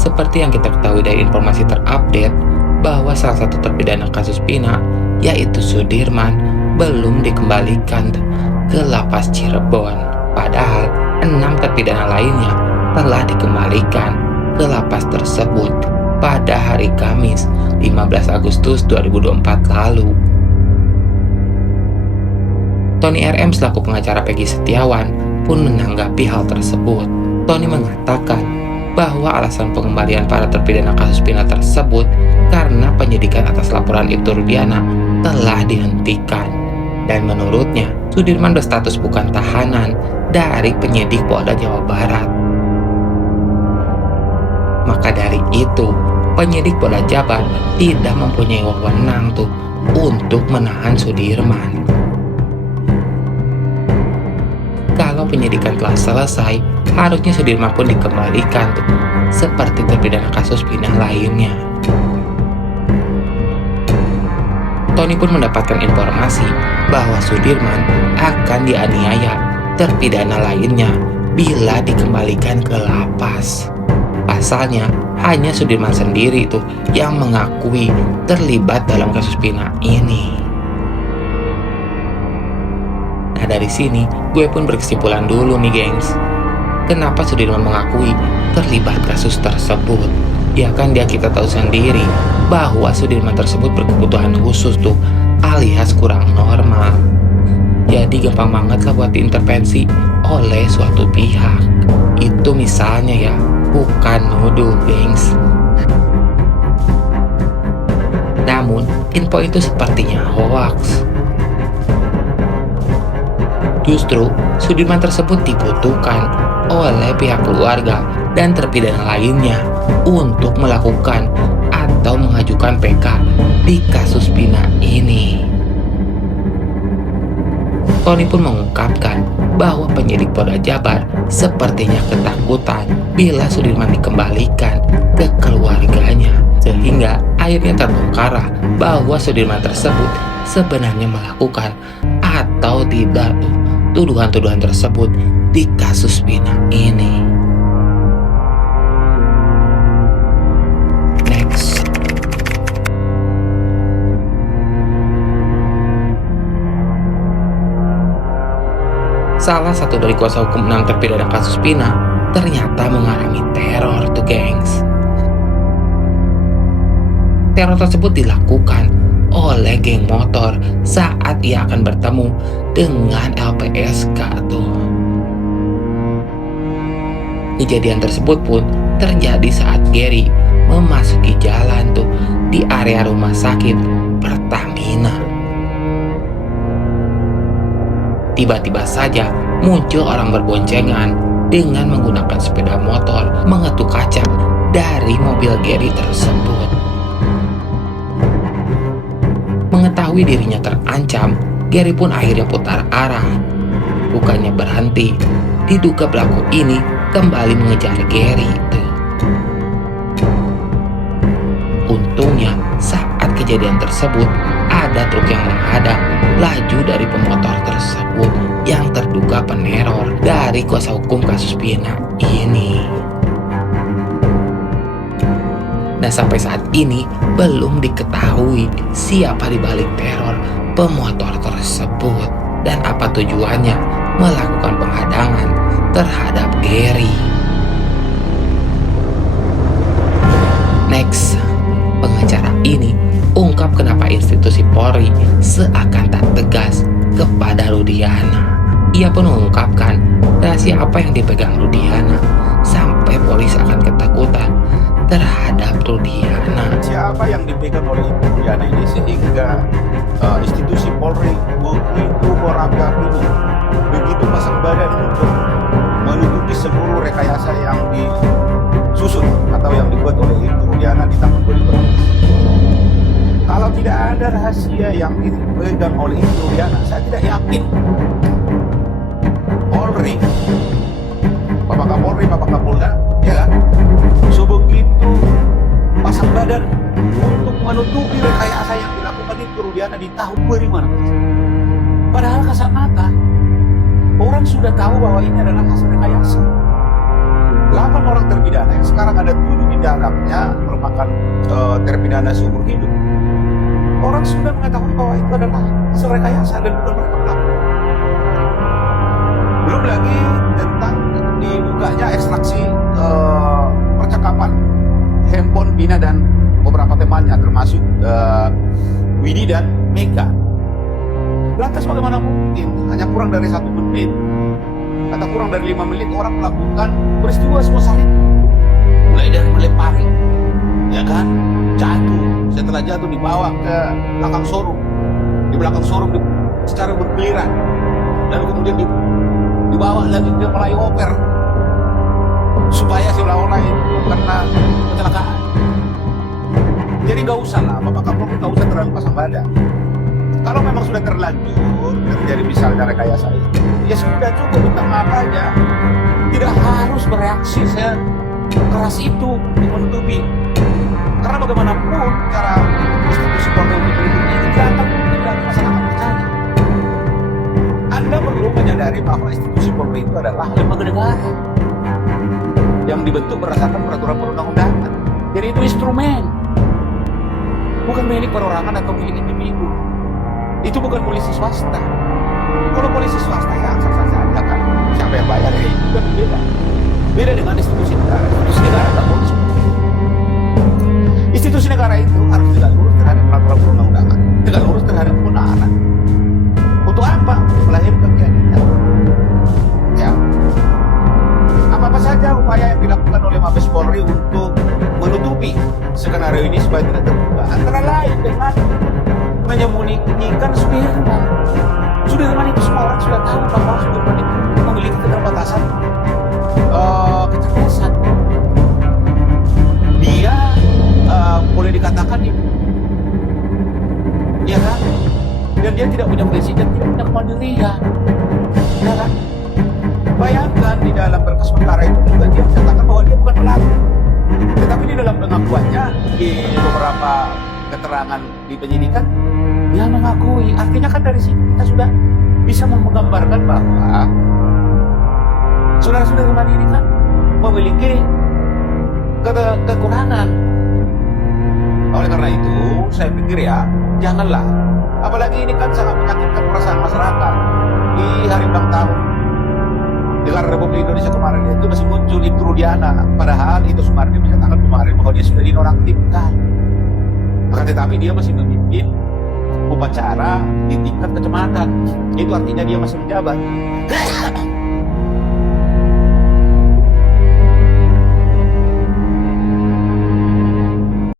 Seperti yang kita ketahui dari informasi terupdate, bahwa salah satu terpidana kasus Pina, yaitu Sudirman, belum dikembalikan ke lapas Cirebon. Padahal 6 terpidana lainnya telah dikembalikan ke lapas tersebut pada hari Kamis 15 Agustus 2024 lalu. Tony RM selaku pengacara Peggy Setiawan pun menanggapi hal tersebut. Tony mengatakan bahwa alasan pengembalian para terpidana kasus Pina tersebut karena penyidikan atas laporan Ibtu Rudiana telah dihentikan. Dan menurutnya, Sudirman berstatus bukan tahanan dari penyidik Polda Jawa Barat. Maka dari itu, penyidik Polda Jabar tidak mempunyai wewenang untuk menahan Sudirman. Kalau penyidikan telah selesai, harusnya Sudirman pun dikembalikan seperti terpidana kasus Pina lainnya. Tony pun mendapatkan informasi bahwa Sudirman akan dianiaya terpidana lainnya bila dikembalikan ke lapas. Pasalnya, hanya Sudirman sendiri yang mengakui terlibat dalam kasus Pina ini. Nah, dari sini gue pun berkesimpulan dulu nih gengs. Kenapa Sudirman mengakui terlibat kasus tersebut? Ya kan kita tahu sendiri bahwa Sudirman tersebut berkebutuhan khusus alias kurang normal. Jadi gampang banget lah buat diintervensi oleh suatu pihak. Itu misalnya ya, bukan nuduh gengs. Namun, info itu sepertinya hoax. Justru, Sudirman tersebut dibutuhkan oleh pihak keluarga dan terpidana lainnya untuk melakukan atau mengajukan PK di kasus Pina ini. Tony pun mengungkapkan bahwa penyidik Polda Jabar sepertinya ketakutan bila Sudirman dikembalikan ke keluarganya, sehingga akhirnya terbongkar bahwa Sudirman tersebut sebenarnya melakukan atau tidak tuduhan-tuduhan tersebut di kasus Pina ini. Next. Salah satu dari kuasa hukum 6 terpidana kasus Pina ternyata mengalami teror gengs. Teror tersebut dilakukan oleh geng motor saat ia akan bertemu dengan LPSK Kejadian tersebut pun terjadi saat Gary memasuki jalan di area rumah sakit Pertamina. Tiba-tiba saja muncul orang berboncengan dengan menggunakan sepeda motor mengetuk kaca dari mobil Gary tersebut. Mengetahui dirinya terancam, Gary pun akhirnya putar arah. Bukannya berhenti, diduga pelaku ini kembali mengejar Gary Untungnya, saat kejadian tersebut, ada truk yang menghadang laju dari pemotor tersebut yang terduga peneror dari kuasa hukum kasus Pina ini. Nah, sampai saat ini belum diketahui siapa di balik teror pemotor tersebut dan apa tujuannya melakukan penghadangan terhadap Gary. Next, pengacara ini ungkap kenapa institusi Polri seakan tak tegas kepada Rudiana. Ia pun mengungkapkan rahasia apa yang dipegang Rudiana sampai polisi akan ketakutan terhadap Rudiana. Siapa yang dipegang oleh Ibu Rudiana ini sehingga institusi Polri begitu merangkapinya, begitu pasang badan untuk menutupi seluruh rekayasa yang disusun atau yang dibuat oleh Ibu Rudiana di tahun 2020. Kalau tidak ada rahasia yang dipegang oleh Ibu Rudiana, saya tidak yakin Polri, Bapak Kapolri, Bapak Kapolda, ya kan, sebegitu pasang badan untuk menutupi rekayasa yang dilakukan Ibu Rudiana di tahun 2015. Padahal kasat mata orang sudah tahu bahwa ini adalah hasil rekayasa. 8 orang terpidana yang sekarang ada 7 di dalamnya merupakan terpidana seumur hidup. Orang sudah mengetahui bahwa itu adalah rekayasa dan bukan mereka pelaku. Belum lagi tentang dibukanya ekstraksi percakapan handphone Vina dan beberapa temannya, termasuk Widi dan Mega. Lantas bagaimana mungkin hanya kurang dari 1 menit atau kurang dari 5 menit orang melakukan peristiwa semacam itu? Mulai dari melempari, ya kan, jatuh, setelah jatuh dibawa ke belakang showroom, di belakang showroom secara bergiliran, lalu kemudian dibawa lagi ke flyover supaya seolah-olah itu karena kecelakaan. Jadi gak usah lah, Bapak Kapolri gak usah terlalu pasang badan. Kalau memang sudah terlanjur terjadi misalnya rekayasa itu, ya sudah cukup minta maaf aja. Tidak harus bereaksi keras itu menutupi. Karena bagaimanapun cara institusi Polri untuk menutupi ini tidak akan mungkin lagi masyarakat percaya. Anda perlu menyadari bahwa institusi Polri itu adalah lembaga negara yang dibentuk berdasarkan peraturan perundang-undangan. Jadi itu instrumen, bukan milik perorangan atau milik individu. Itu bukan polisi swasta. Kalau polisi swasta ya sah-sah saja kan, siapa yang bayar ya itu kan beda. Beda dengan institusi negara. Institusi negara tak boleh seperti itu. Institusi negara itu harus tegak lurus terhadap peraturan perundang-undangan, tegak lurus terhadap kebenaran. Untuk apa? Untuk melahirkan keadilan. Ya. Apa-apa saja upaya yang dilakukan oleh Mabes Polri untuk menutupi skenario ini supaya tidak terbuka, antara lain dengan menyembunyikan Sudirman. Sudirman itu semua orang sudah tahu bahwa Sudirman itu memiliki keterbatasan kecerdasan. Dia boleh dikatakan ibu, ya kan? Dan dia tidak punya prinsip dan tidak punya kemandirian, ya kan? Bayangkan di dalam berkas perkara itu juga dia menyatakan bahwa dia bukan pelaku, tetapi di dalam pengakuannya di beberapa keterangan di penyidikan dia mengakui. Artinya kan dari sini kita sudah bisa menggambarkan bahwa saudara-saudara ini kan memiliki kekurangan. Oleh karena itu saya pikir ya janganlah, apalagi ini kan sangat menyakitkan perasaan masyarakat. Di hari ulang tahun Negara Republik Indonesia kemarin itu masih muncul Ibtu Rudiana, padahal itu Sumardi menyatakan kemarin bahwa dia sudah dinonaktifkan. Akan tetapi dia masih memimpin upacara di tingkat kecamatan. Itu artinya dia masih menjabat.